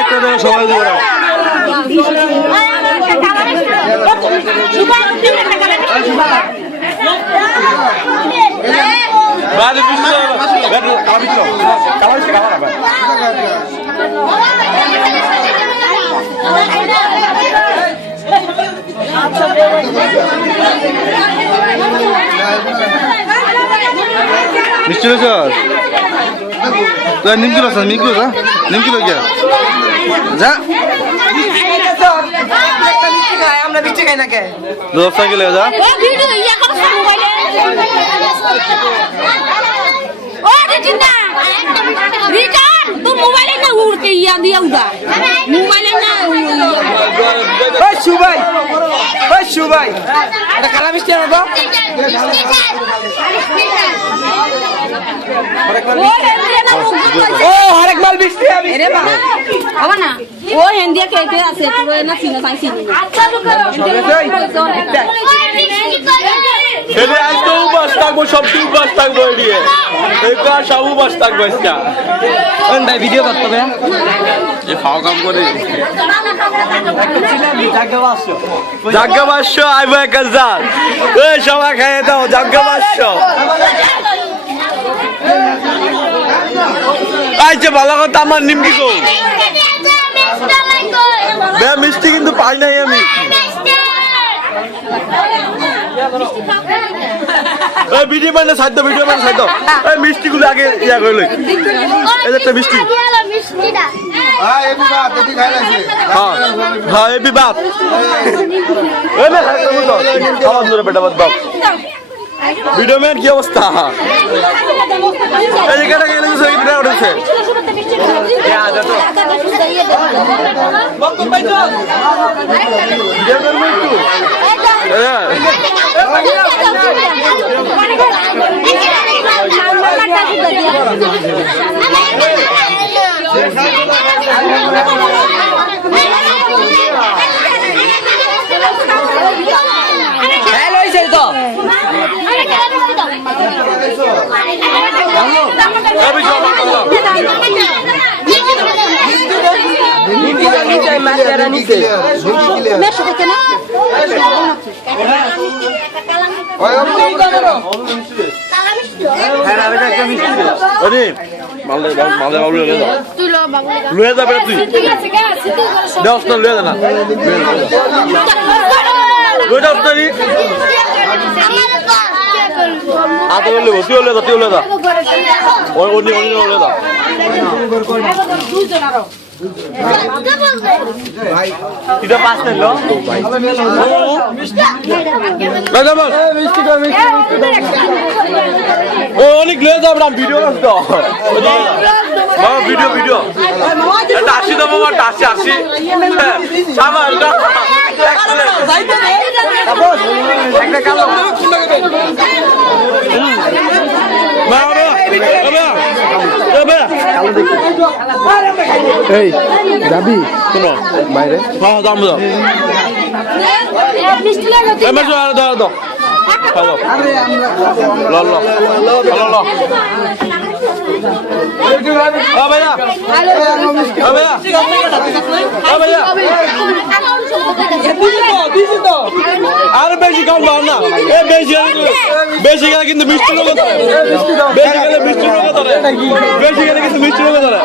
একটা দেওয়া সবাই দেবো মিষ্টি রয়েছে নিমকি রয়েছে নিমকি রয়েছে নিমকি রয়ে গিয়া যা আমরা বিচে খাই না কে দোস্ত গেলে যা সুবাই সুবাই এটা কালা মিষ্টি আনবো ও হরেক মাল মিষ্টি আমি রে বাবা হবে না ও হেন্দিয়া খেতে আছে পুরো না চিনা চাইছি আচ্ছা লোক এনে আজকে উপাস থাকবো সব উপাস থাকবো এদিকে এই তো সব উপাস থাকবো আজকে ভাই ভিডিও করতে হবে এই খাওয়া কাম করে জাগ্গা বাস্য আইবো এক হাজার এই সবাই খাইয়ে দাও জাগ্গা বাস্য আইছে ভালো কথা আমার নিমকি গো মিষ্টি কিন্তু পাই নাই আমি ভিডিও মানে সাইড ভিডিও মানে সাইড এই মিষ্টি গুলো আগে ইয়া করে লই এই একটা মিষ্টি হ্যাঁ হ্যাঁ এবি বাপ এই না খাওয়া ধরে বেটা বাপ ভিডিও ম্যান কি অবস্থা এই জায়গাটা গেলে তো সেই ভিডিও উঠেছে অনেক লে যাব ভিডিও ভিডিও ভিডিও আসি তো বাবা আসি আসি এই যাবি শোনো বাইরে হ্যাঁ দাম দাও দাও দাও আর বেশি কম দাও না বেশি গেলে কিন্তু মিষ্টি লোক বেশি গেলে মিষ্টি লোক বেশি গেলে কিন্তু মিষ্টি লোক ধরে